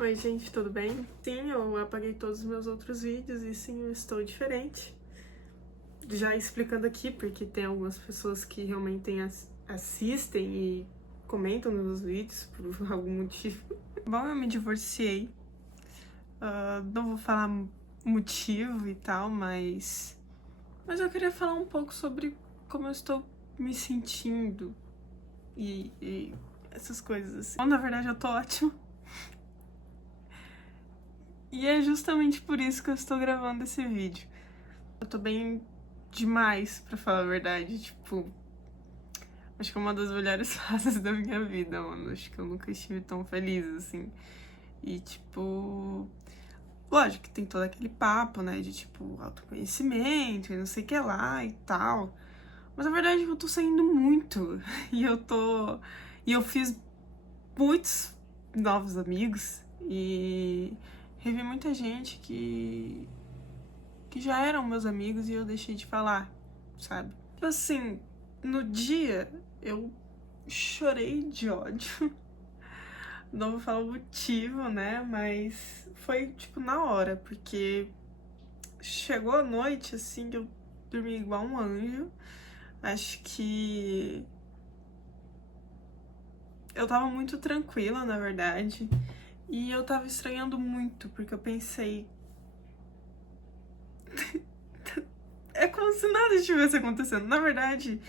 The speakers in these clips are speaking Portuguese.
Oi gente, tudo bem? Sim, eu apaguei todos os meus outros vídeos e sim, eu estou diferente. Já explicando aqui, porque tem algumas pessoas que realmente assistem e comentam nos meus vídeos por algum motivo. Bom, eu me divorciei. Não vou falar motivo e tal, mas eu queria falar um pouco sobre como eu estou me sentindo e essas coisas assim. Bom, na verdade eu tô ótima. E é justamente por isso que eu estou gravando esse vídeo. Eu tô bem demais, pra falar a verdade. Tipo, acho que é uma das melhores fases da minha vida, mano. Acho que eu nunca estive tão feliz, assim. E, tipo, lógico que tem todo aquele papo, né, de, tipo, autoconhecimento e não sei o que lá e tal. Mas, na verdade, eu tô saindo muito. E eu fiz muitos novos amigos e revi muita gente que já eram meus amigos e eu deixei de falar, sabe? Tipo assim, no dia eu chorei de ódio. Não vou falar o motivo, né? Mas foi tipo na hora, porque chegou a noite assim, eu dormi igual um anjo. Acho que eu tava muito tranquila, na verdade. E eu tava estranhando muito, porque eu pensei, é como se nada estivesse acontecendo. Na verdade,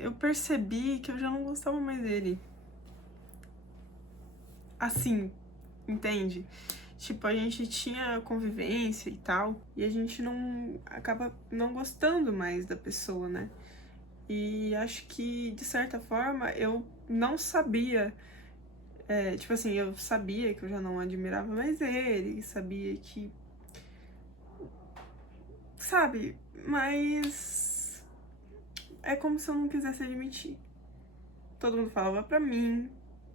eu percebi que eu já não gostava mais dele. Assim, entende? Tipo, a gente tinha convivência e tal, e a gente não acaba não gostando mais da pessoa, né? E acho que, de certa forma, eu não sabia. Tipo assim, eu sabia que eu já não admirava mais ele, sabia que. Sabe? Mas. É como se eu não quisesse admitir. Todo mundo falava pra mim,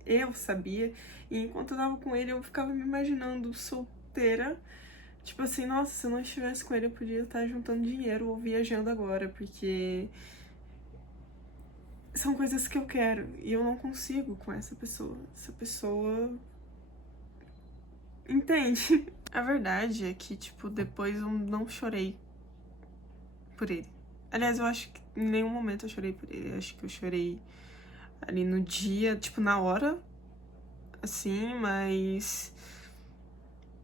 eu sabia, e enquanto eu tava com ele, eu ficava me imaginando solteira. Tipo assim, nossa, se eu não estivesse com ele, eu podia estar juntando dinheiro ou viajando agora, porque são coisas que eu quero e eu não consigo com essa pessoa. Essa pessoa. Entende? A verdade é que, tipo, depois eu não chorei por ele. Aliás, eu acho que em nenhum momento eu chorei por ele. Eu acho que eu chorei ali no dia, tipo, na hora, assim, mas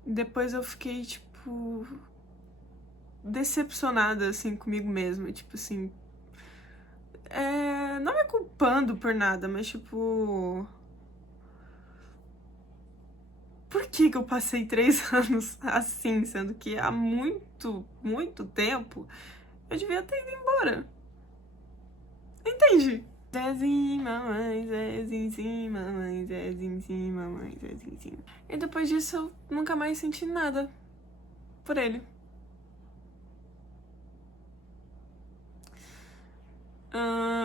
depois eu fiquei, tipo, decepcionada, assim, comigo mesma. Tipo assim, não me culpando por nada, mas tipo. Por que eu passei 3 anos assim, sendo que há muito, muito tempo eu devia ter ido embora? Entende? Zezinho, mamãe, Zezinho, sim, mamãe, Zezinho, sim, mamãe, Zezinho, sim. E depois disso eu nunca mais senti nada por ele.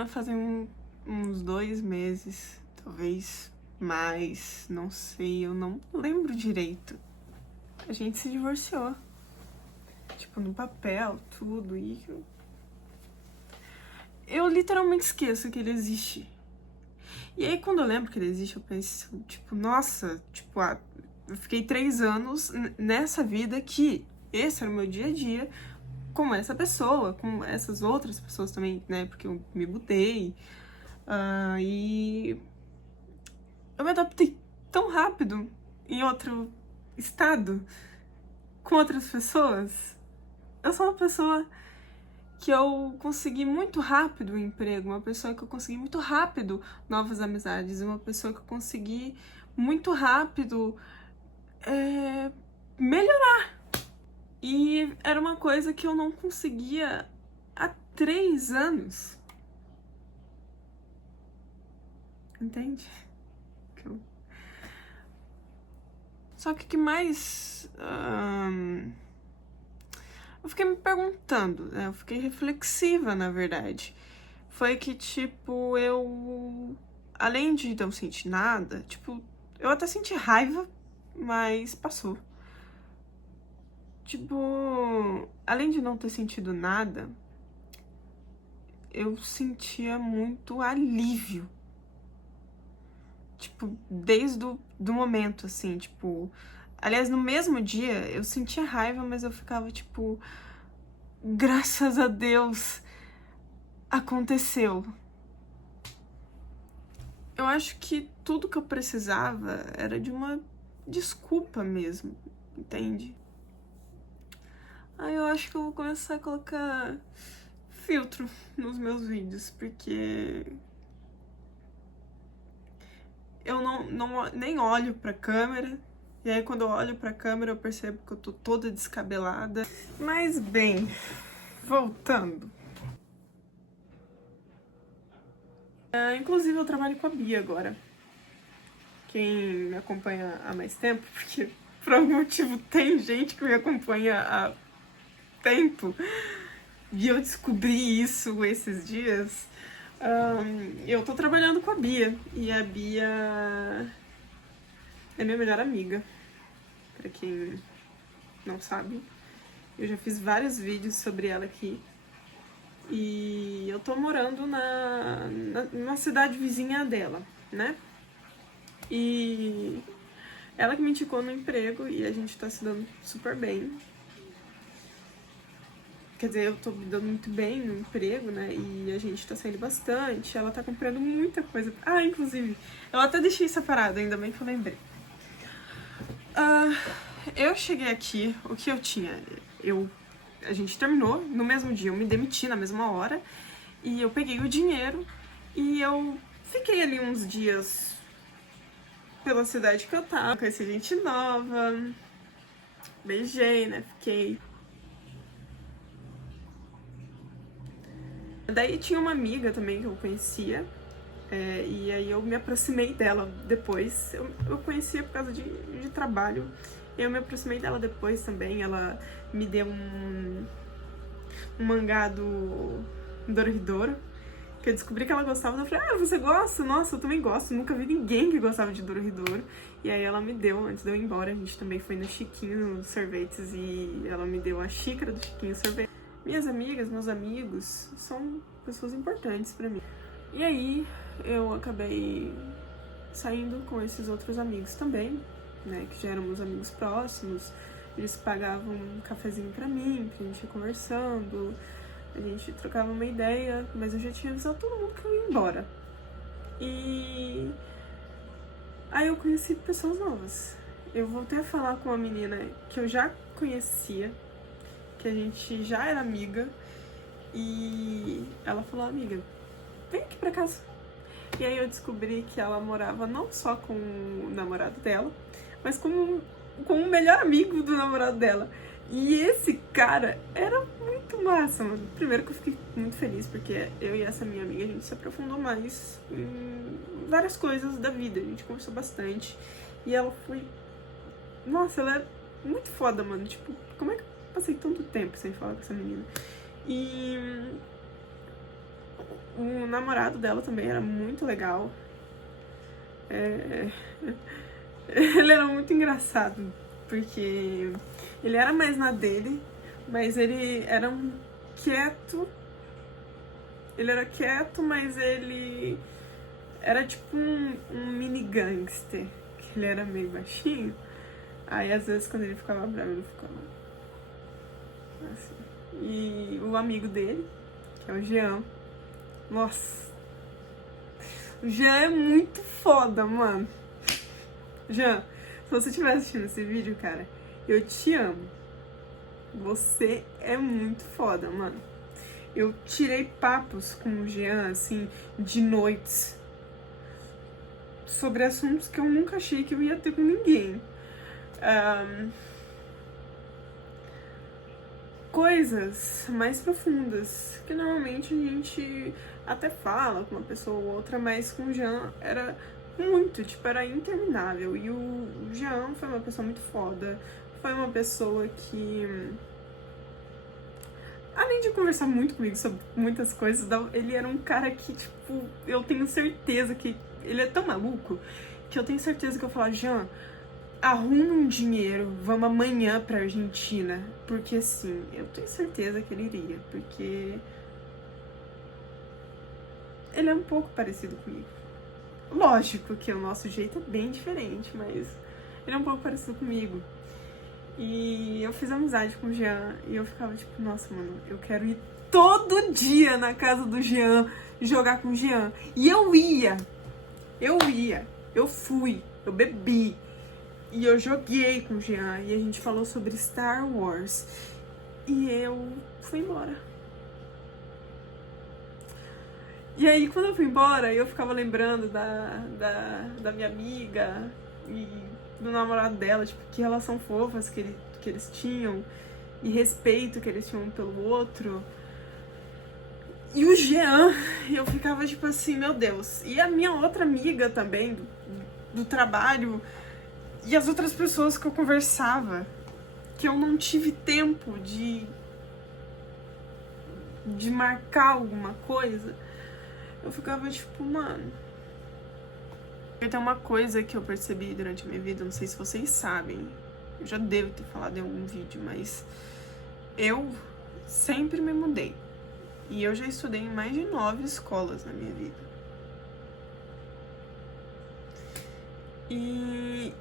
Fazem uns 2 meses, talvez mais, não sei, eu não lembro direito. A gente se divorciou. Tipo, no papel, tudo, e eu literalmente esqueço que ele existe. E aí, quando eu lembro que ele existe, eu penso, tipo, nossa, tipo, eu fiquei 3 anos nessa vida que esse era o meu dia a dia com essa pessoa, com essas outras pessoas também, né? Porque eu me mudei. E eu me adaptei tão rápido em outro estado, com outras pessoas. Eu sou uma pessoa que eu consegui muito rápido um emprego, uma pessoa que eu consegui muito rápido novas amizades, uma pessoa que eu consegui muito rápido melhorar. E era uma coisa que eu não conseguia há 3 anos. Entende? Só que o que mais. Eu fiquei me perguntando, né? Eu fiquei reflexiva, na verdade. Foi que, tipo, eu. Além de não sentir nada, tipo, eu até senti raiva, mas passou. Tipo, além de não ter sentido nada, eu sentia muito alívio. tipo, desde do momento, assim, tipo... Aliás, no mesmo dia, eu sentia raiva, mas eu ficava, tipo... Graças a Deus, aconteceu. Eu acho que tudo que eu precisava era de uma desculpa mesmo, entende? Aí eu acho que eu vou começar a colocar filtro nos meus vídeos, porque eu nem olho pra câmera, e aí quando eu olho pra câmera eu percebo que eu tô toda descabelada. Mas bem, voltando. Inclusive eu trabalho com a Bia agora. Quem me acompanha há mais tempo, porque por algum motivo tem gente que me acompanha há tempo, e eu descobri isso esses dias. Eu tô trabalhando com a Bia, e a Bia é minha melhor amiga, pra quem não sabe. Eu já fiz vários vídeos sobre ela aqui. E eu tô morando numa cidade vizinha dela, né? E ela que me indicou no emprego e a gente tá se dando super bem. Quer dizer, eu tô me dando muito bem no emprego, né? E a gente tá saindo bastante. Ela tá comprando muita coisa. Inclusive, eu até deixei separado, ainda bem que eu lembrei. Eu cheguei aqui, o que eu tinha? A gente terminou no mesmo dia, eu me demiti na mesma hora. E eu peguei o dinheiro e eu fiquei ali uns dias pela cidade que eu tava. Conheci gente nova, beijei, né? Fiquei. Daí tinha uma amiga também que eu conhecia, e aí eu me aproximei dela depois. Eu conhecia por causa de trabalho, eu me aproximei dela depois também. Ela me deu um mangá do Dorohedoro, que eu descobri que ela gostava. Eu falei, você gosta? Nossa, eu também gosto. Nunca vi ninguém que gostava de Dorohedoro. E aí ela me deu, antes de eu ir embora, a gente também foi no Chiquinho Sorvetes e ela me deu a xícara do Chiquinho Sorvete. Minhas amigas, meus amigos são pessoas importantes pra mim. E aí eu acabei saindo com esses outros amigos também, né, que já eram meus amigos próximos. Eles pagavam um cafezinho pra mim, pra gente ir conversando, a gente trocava uma ideia, mas eu já tinha avisado todo mundo que eu ia embora. E aí eu conheci pessoas novas. Eu voltei a falar com uma menina que eu já conhecia, que a gente já era amiga, e ela falou, amiga, vem aqui pra casa. E aí eu descobri que ela morava não só com o namorado dela, mas com o melhor amigo do namorado dela. E esse cara era muito massa, mano. Primeiro que eu fiquei muito feliz, porque eu e essa minha amiga, a gente se aprofundou mais em várias coisas da vida. A gente conversou bastante. E ela foi... Nossa, ela é muito foda, mano. Tipo, como é que eu passei tanto tempo sem falar com essa menina? E o namorado dela também era muito legal. Ele era muito engraçado, porque ele era mais na dele, mas ele era quieto. Ele era quieto, mas ele era tipo um mini gangster, que ele era meio baixinho. Aí às vezes quando ele ficava bravo, ele ficava assim. E o amigo dele, que é o Jean, nossa, o Jean é muito foda, mano. Jean, se você estiver assistindo esse vídeo, cara, eu te amo. Você é muito foda, mano. Eu tirei papos com o Jean, assim, de noites, sobre assuntos que eu nunca achei que eu ia ter com ninguém. Coisas mais profundas, que normalmente a gente até fala com uma pessoa ou outra, mas com o Jean era muito, tipo, era interminável. E o Jean foi uma pessoa muito foda, foi uma pessoa que, além de conversar muito comigo sobre muitas coisas, ele era um cara que, tipo, eu tenho certeza que ele é tão maluco que eu tenho certeza que eu falo, Jean, arruma um dinheiro, vamos amanhã pra Argentina. Porque assim, eu tenho certeza que ele iria, porque ele é um pouco parecido comigo. Lógico que o nosso jeito é bem diferente, mas ele é um pouco parecido comigo. E eu fiz amizade com o Jean e eu ficava tipo, nossa, mano, eu quero ir todo dia na casa do Jean, jogar com o Jean. E eu fui, eu bebi. E eu joguei com o Jean e a gente falou sobre Star Wars. E eu fui embora. E aí, quando eu fui embora, eu ficava lembrando da minha amiga e do namorado dela, tipo, que relação fofas que eles tinham e respeito que eles tinham um pelo outro. E o Jean, eu ficava tipo assim, meu Deus. E a minha outra amiga também, do trabalho, e as outras pessoas que eu conversava, que eu não tive tempo de marcar alguma coisa. Eu ficava tipo, mano. Tem uma coisa que eu percebi durante a minha vida, não sei se vocês sabem, eu já devo ter falado em algum vídeo, mas eu sempre me mudei. E eu já estudei em mais de 9 escolas na minha vida. E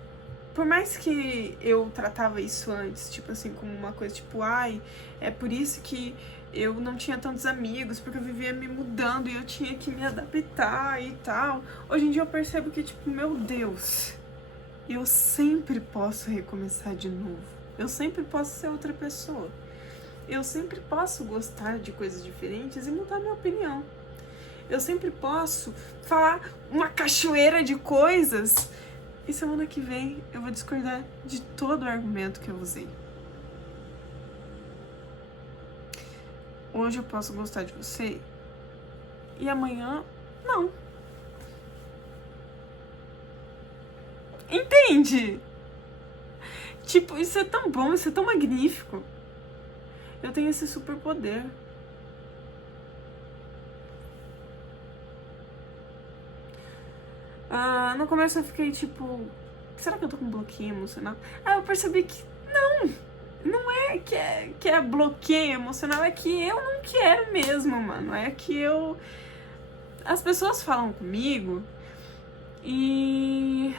por mais que eu tratava isso antes, tipo assim, como uma coisa tipo, ai, é por isso que eu não tinha tantos amigos, porque eu vivia me mudando e eu tinha que me adaptar e tal. Hoje em dia eu percebo que, tipo, meu Deus, eu sempre posso recomeçar de novo. Eu sempre posso ser outra pessoa. Eu sempre posso gostar de coisas diferentes e mudar minha opinião. Eu sempre posso falar uma cachoeira de coisas e semana que vem eu vou discordar de todo o argumento que eu usei. Hoje eu posso gostar de você e amanhã não. Entende? Tipo, isso é tão bom, isso é tão magnífico. Eu tenho esse superpoder. No começo eu fiquei tipo, será que eu tô com bloqueio emocional? Aí eu percebi que não é que é bloqueio emocional, é que eu não quero mesmo, mano. É que as pessoas falam comigo e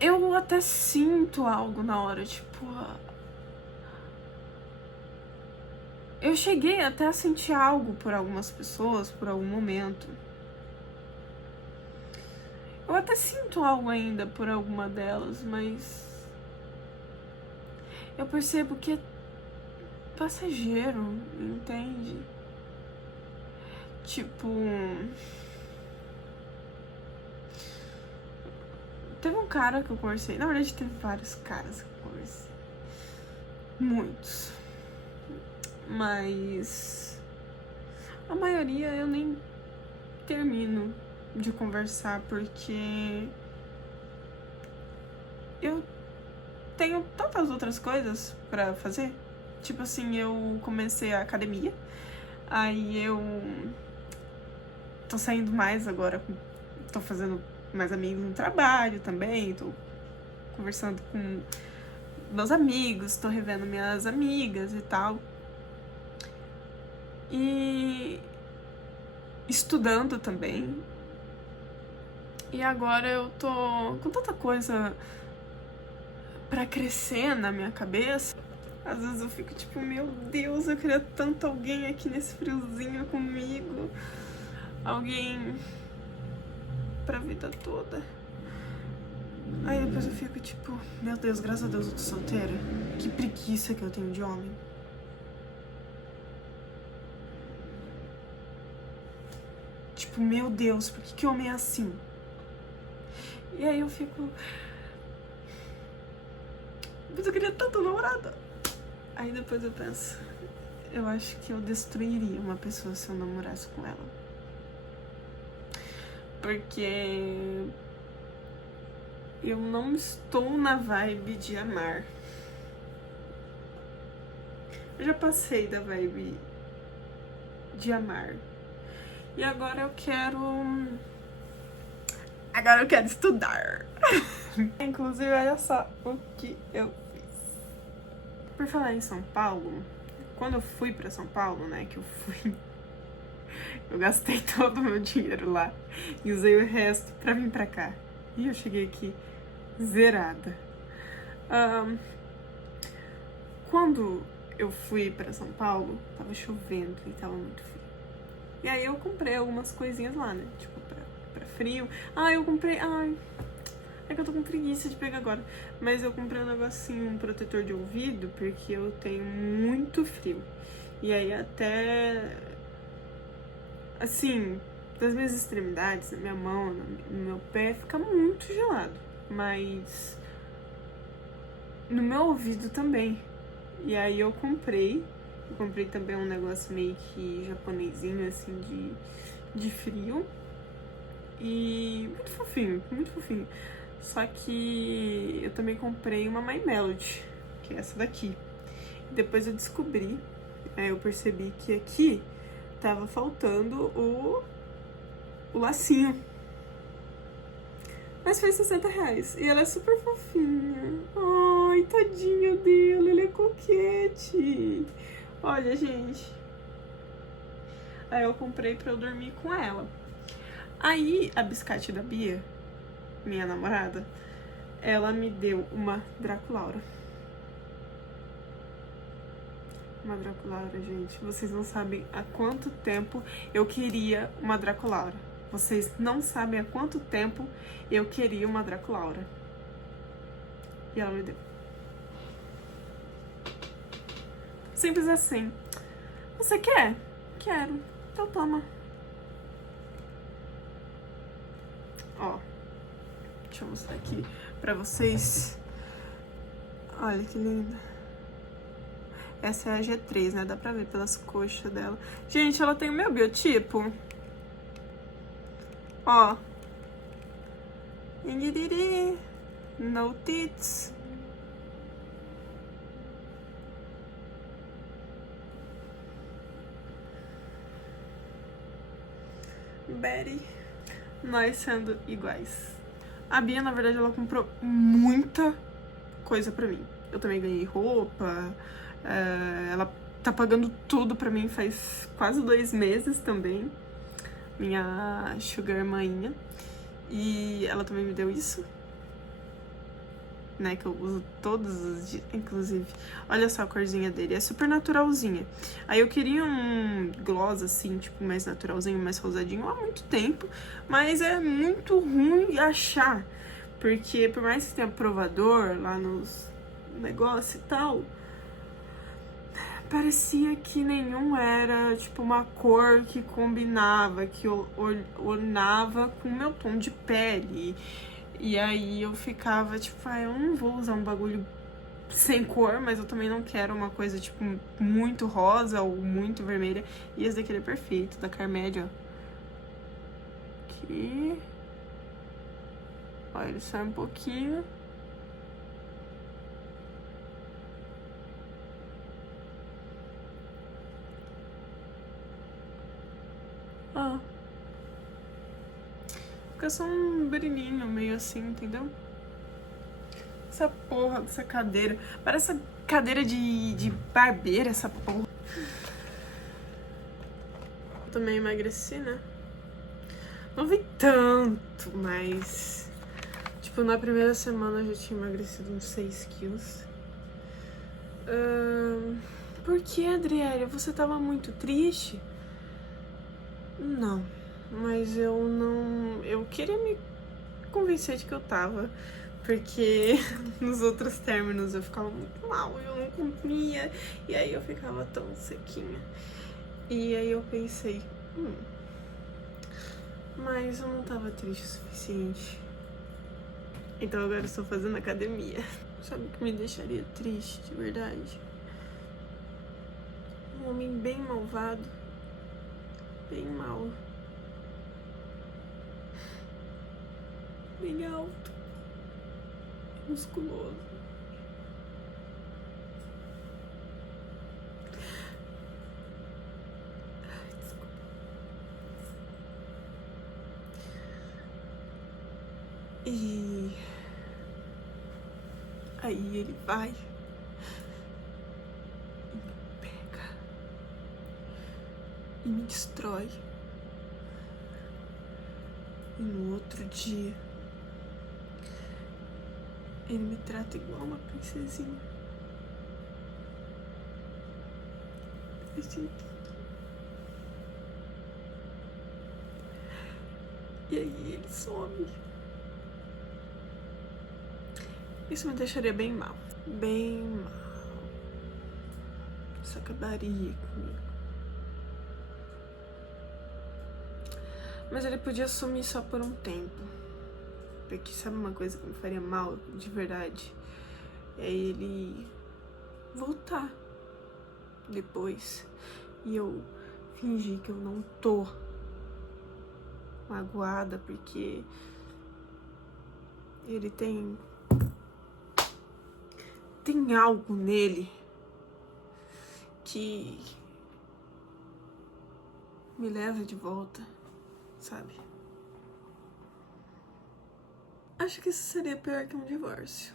eu até sinto algo na hora, tipo, eu cheguei até a sentir algo por algumas pessoas, por algum momento. Eu até sinto algo ainda por alguma delas, mas eu percebo que é passageiro, entende? Tipo, teve um cara que eu conversei, na verdade teve vários caras que eu conversei, muitos, mas a maioria eu nem termino de conversar porque eu tenho tantas outras coisas pra fazer. Tipo assim, eu comecei a academia, aí eu tô saindo mais agora, tô fazendo mais amigos no trabalho também, tô conversando com meus amigos, tô revendo minhas amigas e tal. E estudando também. E agora eu tô com tanta coisa pra crescer na minha cabeça. Às vezes eu fico tipo, meu Deus, eu queria tanto alguém aqui nesse friozinho comigo. Alguém pra vida toda. Aí depois eu fico tipo, meu Deus, graças a Deus eu tô solteira. Que preguiça que eu tenho de homem. Tipo, meu Deus, por que homem é assim? E aí eu fico... Mas eu queria tanto namorada. Aí depois eu penso, eu acho que eu destruiria uma pessoa se eu namorasse com ela. Porque eu não estou na vibe de amar. Eu já passei da vibe de amar. E agora eu quero... Agora eu quero estudar. Inclusive, olha só o que eu fiz. Por falar em São Paulo, quando eu fui pra São Paulo, né, que eu Eu gastei todo o meu dinheiro lá e usei o resto pra vir pra cá. E eu cheguei aqui zerada. Quando eu fui pra São Paulo, tava chovendo e tava muito frio. E aí eu comprei algumas coisinhas lá, né? Tipo, pra frio. Eu comprei... é que eu tô com preguiça de pegar agora. Mas eu comprei um negocinho, um protetor de ouvido, porque eu tenho muito frio. E aí até... assim, das minhas extremidades, na minha mão, no meu pé, fica muito gelado. Mas no meu ouvido também. E aí eu comprei também um negócio meio que japonesinho, assim, de frio. E muito fofinho, muito fofinho. Só que eu também comprei uma My Melody, que é essa daqui. Depois eu descobri, eu percebi que aqui tava faltando o lacinho. Mas foi R$60. E ela é super fofinha. Ai, tadinho dele, ele é coquete. Olha, gente. Aí eu comprei pra eu dormir com ela. Aí, a biscate da Bia, minha namorada, ela me deu uma Draculaura. Uma Draculaura, gente. Vocês não sabem há quanto tempo eu queria uma Draculaura. Vocês não sabem há quanto tempo eu queria uma Draculaura. E ela me deu. Simples assim. Você quer? Quero. Então toma. Ó. Deixa eu mostrar aqui pra vocês. Olha que linda. Essa é a G3, né? Dá pra ver pelas coxas dela. Gente, ela tem o meu biotipo. Ó. No tits. Betty. Nós sendo iguais. A Bia, na verdade, ela comprou muita coisa pra mim. Eu também ganhei roupa. Ela tá pagando tudo pra mim faz quase 2 meses também. Minha sugar irmãinha. E ela também me deu isso, né, que eu uso todos os dias, inclusive. Olha só a corzinha dele, é super naturalzinha. Aí eu queria um gloss, assim, tipo, mais naturalzinho, mais rosadinho há muito tempo, mas é muito ruim achar, porque por mais que tenha provador lá nos negócios e tal, parecia que nenhum era, tipo, uma cor que combinava, que ornava com o meu tom de pele. E aí eu ficava, tipo, eu não vou usar um bagulho sem cor, mas eu também não quero uma coisa, tipo, muito rosa ou muito vermelha. E esse daqui é perfeito, da Carmed, ó. Aqui. Ó, ele sai um pouquinho. Ó. Fica só um brilhinho meio assim, entendeu? Essa porra dessa cadeira. Parece cadeira de barbeira, essa porra. Eu também emagreci, né? Não vi tanto, mas... tipo, na primeira semana eu já tinha emagrecido uns 6 quilos. Por que, Adriele? Você tava muito triste? Não, mas eu não... eu queria me convencer de que eu tava, porque nos outros términos eu ficava muito mal, eu não comia, e aí eu ficava tão sequinha. E aí eu pensei, mas eu não tava triste o suficiente. Então agora eu estou fazendo academia. Sabe o que me deixaria triste, de verdade? Um homem bem malvado. Bem mal. Bem alto. Musculoso. Ai, desculpa. E aí ele vai e me pega e me destrói no outro dia, ele me trata igual uma princesinha. Assim. E aí ele some. Isso me deixaria bem mal. Bem mal. Isso acabaria comigo. Mas ele podia sumir só por um tempo. Porque sabe uma coisa que me faria mal de verdade? É ele voltar depois e eu fingir que eu não tô magoada porque ele tem algo nele que me leva de volta, sabe? Acho que isso seria pior que um divórcio.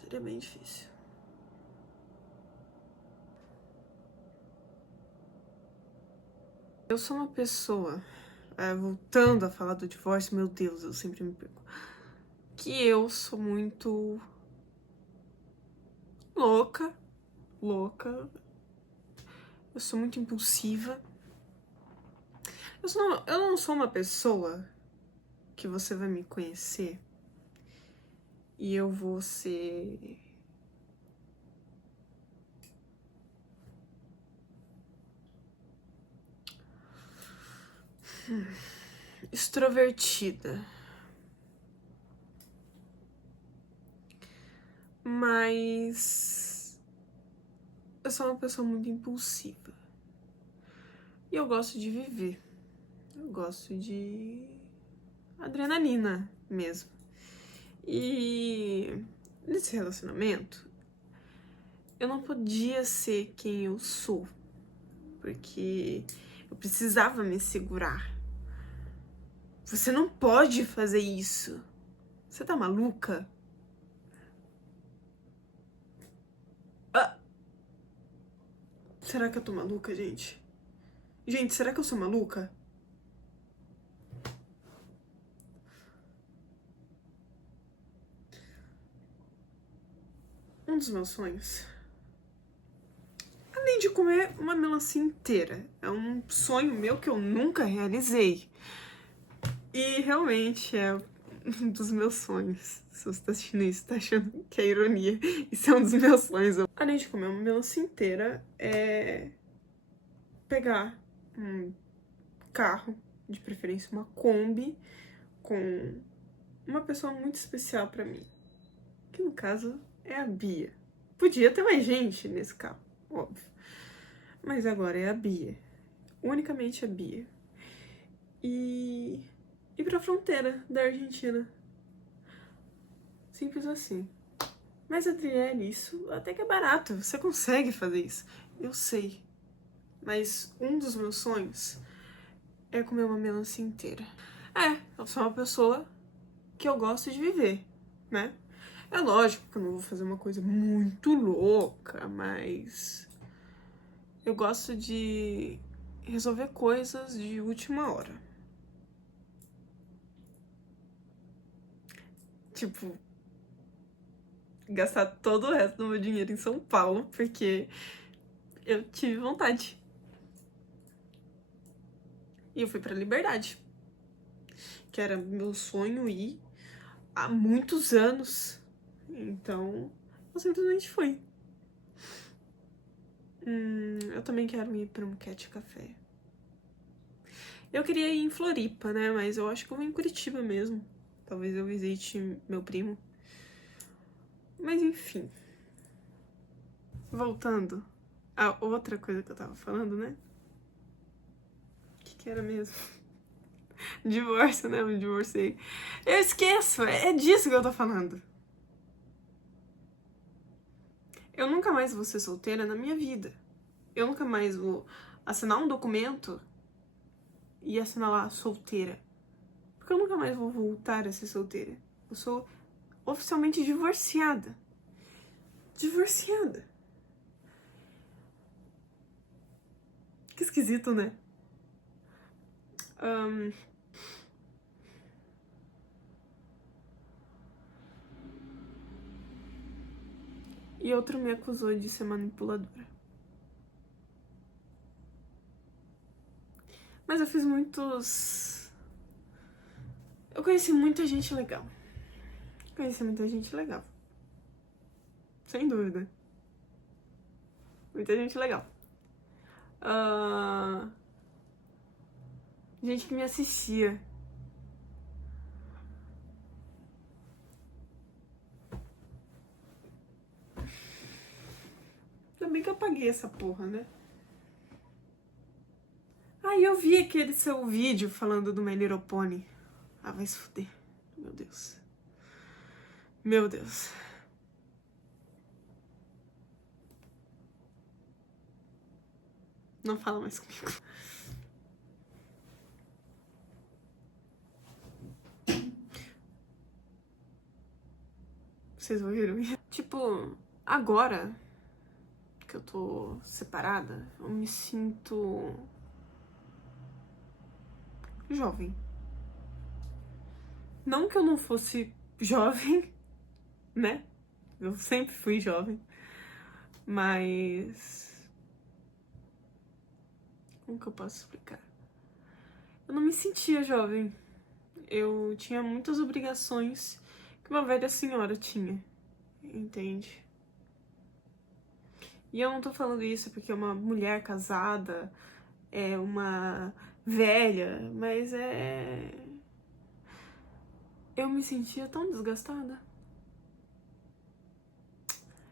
Seria bem difícil. Eu sou uma pessoa, voltando a falar do divórcio, meu Deus, eu sempre me perco, que eu sou muito louca, eu sou muito impulsiva. Eu não sou uma pessoa que você vai me conhecer e eu vou ser extrovertida. Mas eu sou uma pessoa muito impulsiva. E eu gosto de viver. Eu gosto de adrenalina mesmo. E nesse relacionamento, eu não podia ser quem eu sou. Porque eu precisava me segurar. Você não pode fazer isso. Você tá maluca? Ah. Será que eu tô maluca, gente? Gente, será que eu sou maluca? Um dos meus sonhos, além de comer uma melancia inteira, é um sonho meu que eu nunca realizei. E realmente é um dos meus sonhos. Se você tá assistindo isso, tá achando que é ironia. Isso é um dos meus sonhos. Além de comer uma melancia inteira, é pegar um carro, de preferência uma Kombi, com uma pessoa muito especial pra mim. Que no caso é a Bia. Podia ter mais gente nesse carro, óbvio. Mas agora é a Bia. Unicamente a Bia. E ir pra fronteira da Argentina. Simples assim. Mas Adriele, isso até que é barato. Você consegue fazer isso. Eu sei. Mas um dos meus sonhos é comer uma melancia inteira. Eu sou uma pessoa que eu gosto de viver, né? É lógico que eu não vou fazer uma coisa muito louca, mas eu gosto de resolver coisas de última hora. Tipo, gastar todo o resto do meu dinheiro em São Paulo, porque eu tive vontade. E eu fui pra Liberdade, que era meu sonho ir há muitos anos. Então, eu simplesmente fui. Eu também quero ir pra um Cat Café. Eu queria ir em Floripa, né? Mas eu acho que eu vou em Curitiba mesmo. Talvez eu visite meu primo. Mas enfim. Voltando a outra coisa que eu tava falando, né? O que era mesmo? Divórcio, né? Eu me divorciei. Eu esqueço, é disso que eu tô falando. Eu nunca mais vou ser solteira na minha vida. Eu nunca mais vou assinar um documento e assinar lá solteira. Porque eu nunca mais vou voltar a ser solteira. Eu sou oficialmente divorciada. Divorciada. Que esquisito, né? E outro me acusou de ser manipuladora. Mas eu fiz muitos... Eu conheci muita gente legal. Sem dúvida. Muita gente legal. Gente que me assistia. Ainda bem que eu apaguei essa porra, né? Eu vi aquele seu vídeo falando do My Little Pony. Vai se fuder. Meu Deus. Meu Deus. Não fala mais comigo. Vocês ouviram? Tipo, agora que eu tô separada, eu me sinto jovem. Não que eu não fosse jovem, né? Eu sempre fui jovem. Mas... como que eu posso explicar? Eu não me sentia jovem. Eu tinha muitas obrigações que uma velha senhora tinha, entende? E eu não tô falando isso porque é uma mulher casada, é uma velha, mas eu me sentia tão desgastada.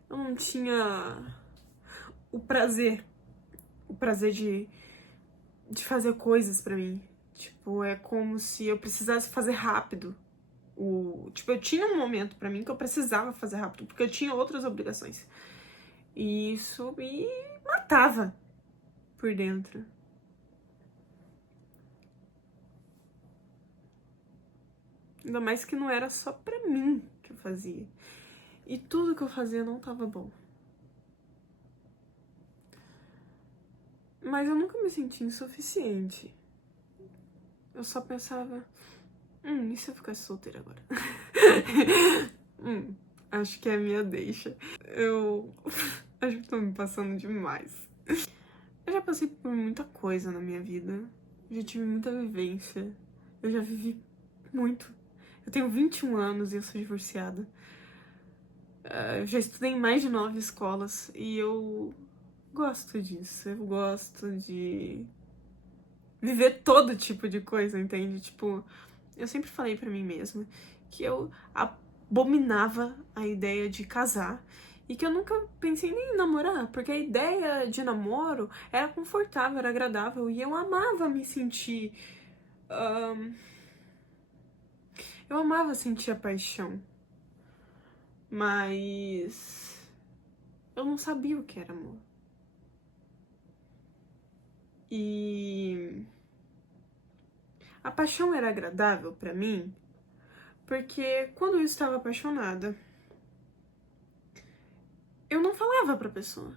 Eu não tinha o prazer de fazer coisas pra mim. Tipo, é como se eu precisasse fazer rápido. Tipo, eu tinha um momento pra mim que eu precisava fazer rápido, porque eu tinha outras obrigações. E isso me matava por dentro. Ainda mais que não era só pra mim que eu fazia. E tudo que eu fazia não tava bom. Mas eu nunca me senti insuficiente. Eu só pensava, e se eu ficasse solteira agora? Acho que é a minha deixa. Eu acho que tô me passando demais. Eu já passei por muita coisa na minha vida. Já tive muita vivência. Eu já vivi muito. Eu tenho 21 anos e eu sou divorciada. Eu já estudei em mais de 9 escolas e eu gosto disso. Eu gosto de viver todo tipo de coisa, entende? Tipo, eu sempre falei pra mim mesma que eu abominava a ideia de casar e que eu nunca pensei nem em namorar, porque a ideia de namoro era confortável, era agradável e eu amava me sentir. Eu amava sentir a paixão, mas eu não sabia o que era amor. E a paixão era agradável pra mim porque quando eu estava apaixonada, eu não falava pra pessoa.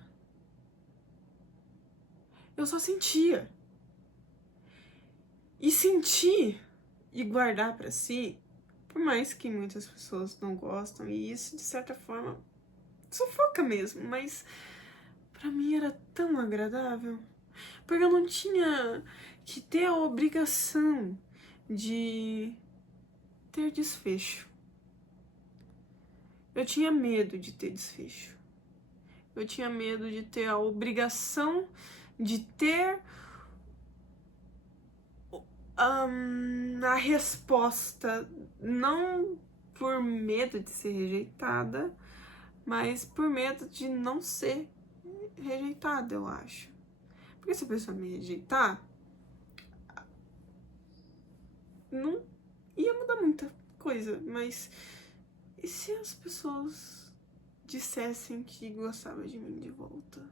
Eu só sentia. E sentir e guardar pra si, por mais que muitas pessoas não gostam, e isso de certa forma sufoca mesmo, mas pra mim era tão agradável. Porque eu não tinha que ter a obrigação de ter desfecho. Eu tinha medo de ter desfecho. Eu tinha medo de ter a obrigação de ter a resposta, não por medo de ser rejeitada, mas por medo de não ser rejeitada, eu acho. Porque se a pessoa me rejeitar, não ia mudar muita coisa, mas e se as pessoas dissessem que gostavam de mim de volta?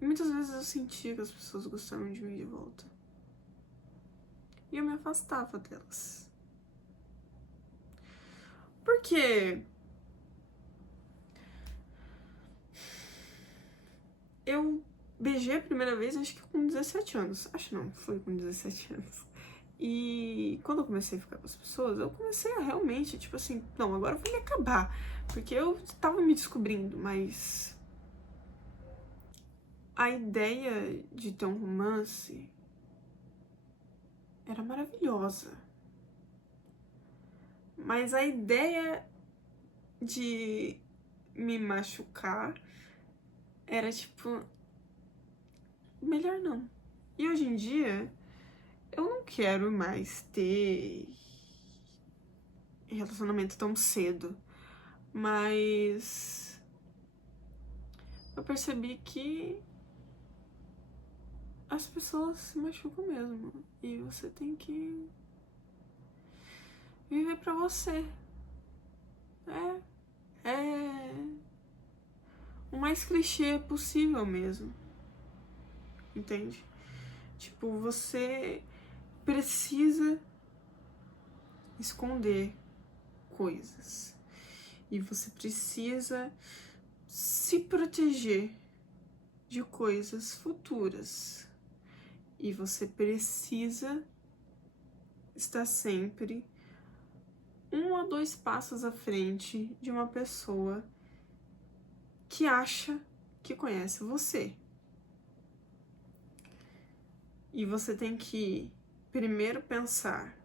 E muitas vezes eu sentia que as pessoas gostavam de mim de volta. E eu me afastava delas. Porque eu beijei a primeira vez, acho que com 17 anos. Acho não, foi com 17 anos. E quando eu comecei a ficar com as pessoas, eu comecei a realmente, tipo assim, não, agora eu vou me acabar. Porque eu tava me descobrindo, mas a ideia de ter um romance era maravilhosa. Mas a ideia de me machucar era tipo, melhor não. E hoje em dia, eu não quero mais ter relacionamento tão cedo, mas eu percebi que as pessoas se machucam mesmo e você tem que viver pra você. É o mais clichê possível mesmo, entende? Tipo, você precisa esconder coisas e você precisa se proteger de coisas futuras e você precisa estar sempre 1 a 2 passos à frente de uma pessoa que acha que conhece você. E você tem que primeiro pensar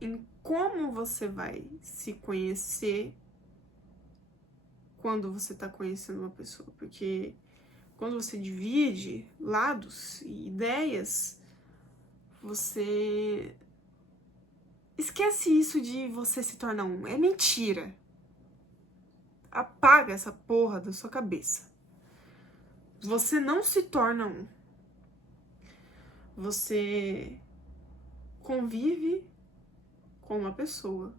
em como você vai se conhecer quando você tá conhecendo uma pessoa, porque quando você divide lados e ideias, você esquece isso de você se tornar um. É mentira. Apaga essa porra da sua cabeça. Você não se torna um. Você convive com uma pessoa,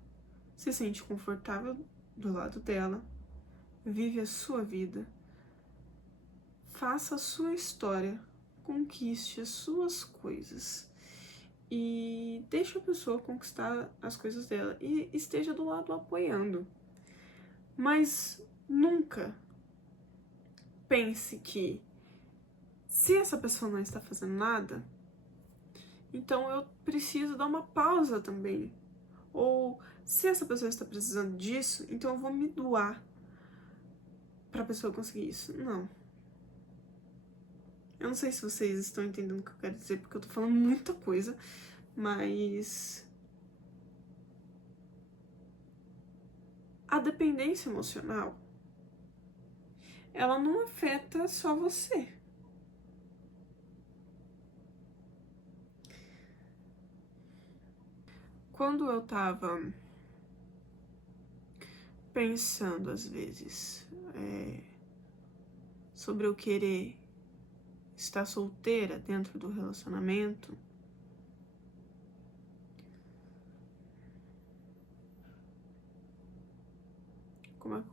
se sente confortável do lado dela, vive a sua vida, faça a sua história, conquiste as suas coisas e deixe a pessoa conquistar as coisas dela e esteja do lado apoiando. Mas nunca pense que se essa pessoa não está fazendo nada, então eu preciso dar uma pausa também. Ou se essa pessoa está precisando disso, então eu vou me doar pra pessoa conseguir isso. Não. Eu não sei se vocês estão entendendo o que eu quero dizer, porque eu tô falando muita coisa, mas a dependência emocional, ela não afeta só você. Quando eu tava pensando, às vezes, sobre eu querer estar solteira dentro do relacionamento, como é que...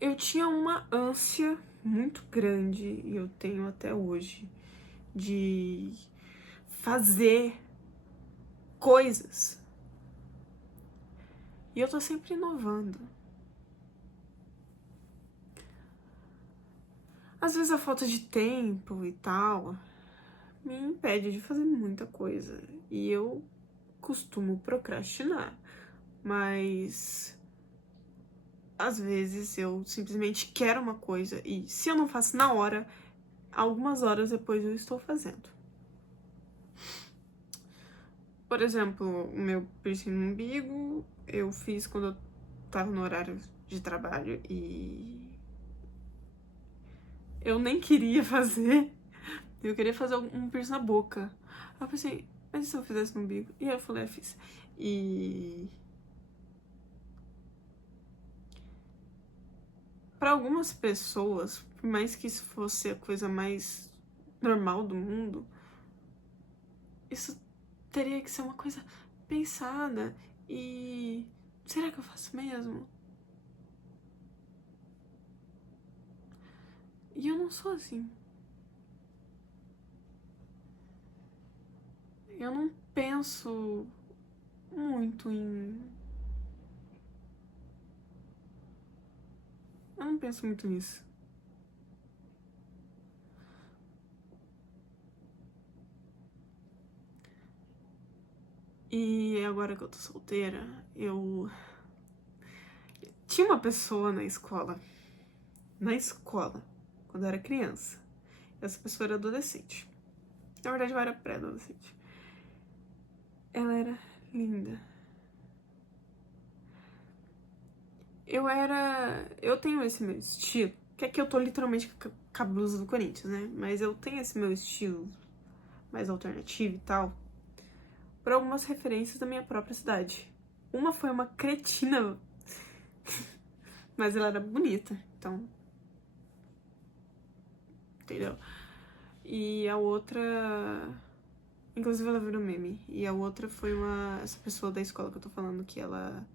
Eu tinha uma ânsia muito grande, e eu tenho até hoje, de fazer coisas. E eu tô sempre inovando. Às vezes a falta de tempo e tal me impede de fazer muita coisa. E eu costumo procrastinar. Mas às vezes eu simplesmente quero uma coisa e se eu não faço na hora, algumas horas depois eu estou fazendo. Por exemplo, o meu piercing no umbigo eu fiz quando eu tava no horário de trabalho e eu nem queria fazer. Eu queria fazer um piercing na boca. Aí eu pensei, mas e se eu fizesse no umbigo? E aí eu falei, fiz. E para algumas pessoas, por mais que isso fosse a coisa mais normal do mundo, isso teria que ser uma coisa pensada. E será que eu faço mesmo? E eu não sou assim. Eu não penso muito em Eu não penso muito nisso. E agora que eu tô solteira, eu tinha uma pessoa na escola, quando eu era criança. Essa pessoa era adolescente. Na verdade, eu era pré-adolescente. Ela era linda. Eu tenho esse meu estilo, que aqui eu tô literalmente com a blusa do Corinthians, né? Mas eu tenho esse meu estilo mais alternativo e tal, por algumas referências da minha própria cidade. Uma foi uma cretina, mas ela era bonita, então. Entendeu? E a outra. Inclusive ela virou meme. E a outra foi essa pessoa da escola que eu tô falando que ela.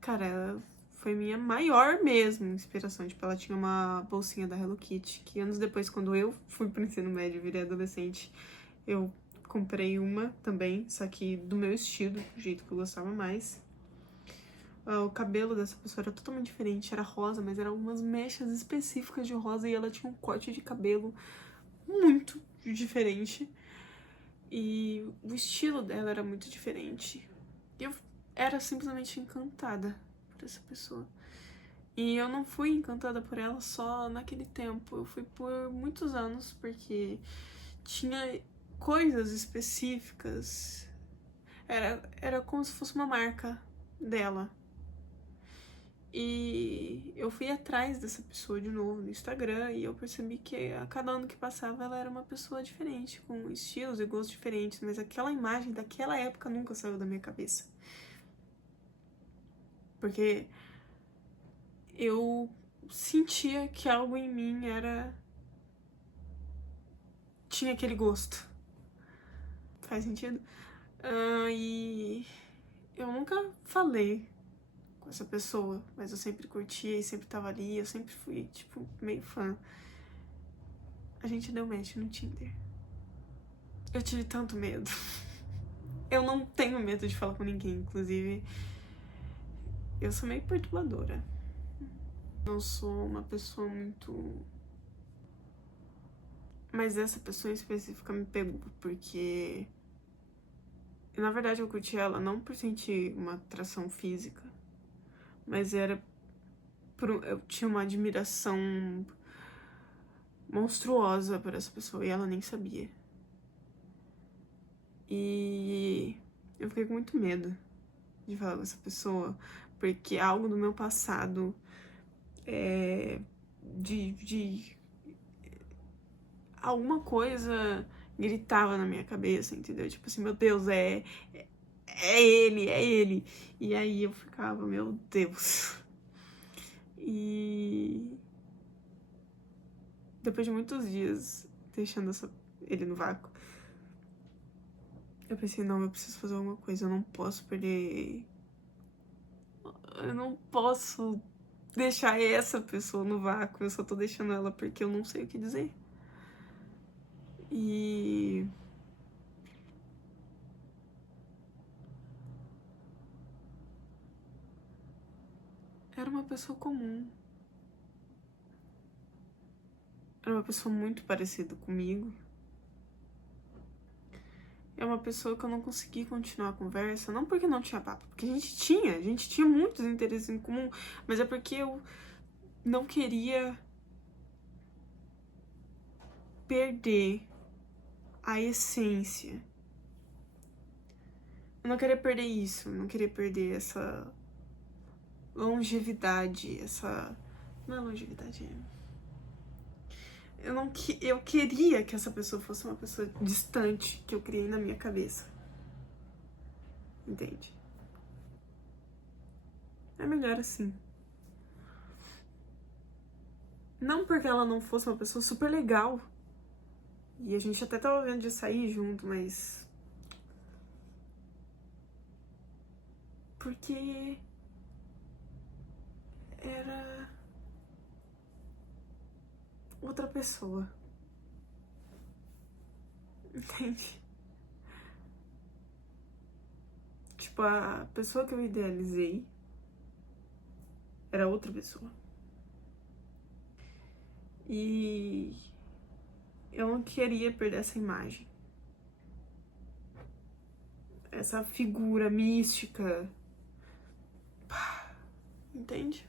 Cara, ela foi minha maior mesmo inspiração. Tipo, ela tinha uma bolsinha da Hello Kitty, que anos depois, quando eu fui pro ensino médio e virei adolescente, eu comprei uma também, só que do meu estilo, do jeito que eu gostava mais. O cabelo dessa pessoa era totalmente diferente, era rosa, mas eram algumas mechas específicas de rosa e ela tinha um corte de cabelo muito diferente. E o estilo dela era muito diferente. E eu era simplesmente encantada por essa pessoa. E eu não fui encantada por ela só naquele tempo. Eu fui por muitos anos, porque tinha coisas específicas. Era como se fosse uma marca dela. E eu fui atrás dessa pessoa de novo no Instagram e eu percebi que a cada ano que passava ela era uma pessoa diferente, com estilos e gostos diferentes, mas aquela imagem daquela época nunca saiu da minha cabeça. Porque eu sentia que algo em mim tinha aquele gosto. Faz sentido? E eu nunca falei com essa pessoa, mas eu sempre curtia e sempre tava ali, eu sempre fui, tipo, meio fã. A gente deu match no Tinder. Eu tive tanto medo. Eu não tenho medo de falar com ninguém, inclusive. Eu sou meio perturbadora. Não sou uma pessoa muito. Mas essa pessoa em específica me pegou, porque. Na verdade, eu curti ela não por sentir uma atração física, mas era. Eu tinha uma admiração monstruosa por essa pessoa e ela nem sabia. E eu fiquei com muito medo de falar com essa pessoa, porque algo do meu passado de alguma coisa gritava na minha cabeça, entendeu? Tipo assim, meu Deus, é ele, é ele. E aí eu ficava, meu Deus. E depois de muitos dias deixando ele no vácuo, eu pensei, não, eu preciso fazer alguma coisa, eu não posso perder. Eu não posso deixar essa pessoa no vácuo, eu só tô deixando ela porque eu não sei o que dizer. E era uma pessoa comum. Era uma pessoa muito parecida comigo. É uma pessoa que eu não consegui continuar a conversa, não porque não tinha papo, porque a gente tinha muitos interesses em comum, mas é porque eu não queria perder a essência. Eu não queria perder isso, eu não queria perder essa longevidade, essa. Não é longevidade, eu queria que essa pessoa fosse uma pessoa distante que eu criei na minha cabeça. Entende? É melhor assim. Não porque ela não fosse uma pessoa super legal. E a gente até tava vendo de sair junto, mas. Porque. Era. Outra pessoa. Entende? Tipo, a pessoa que eu idealizei era outra pessoa. E eu não queria perder essa imagem. Essa figura mística. Entende?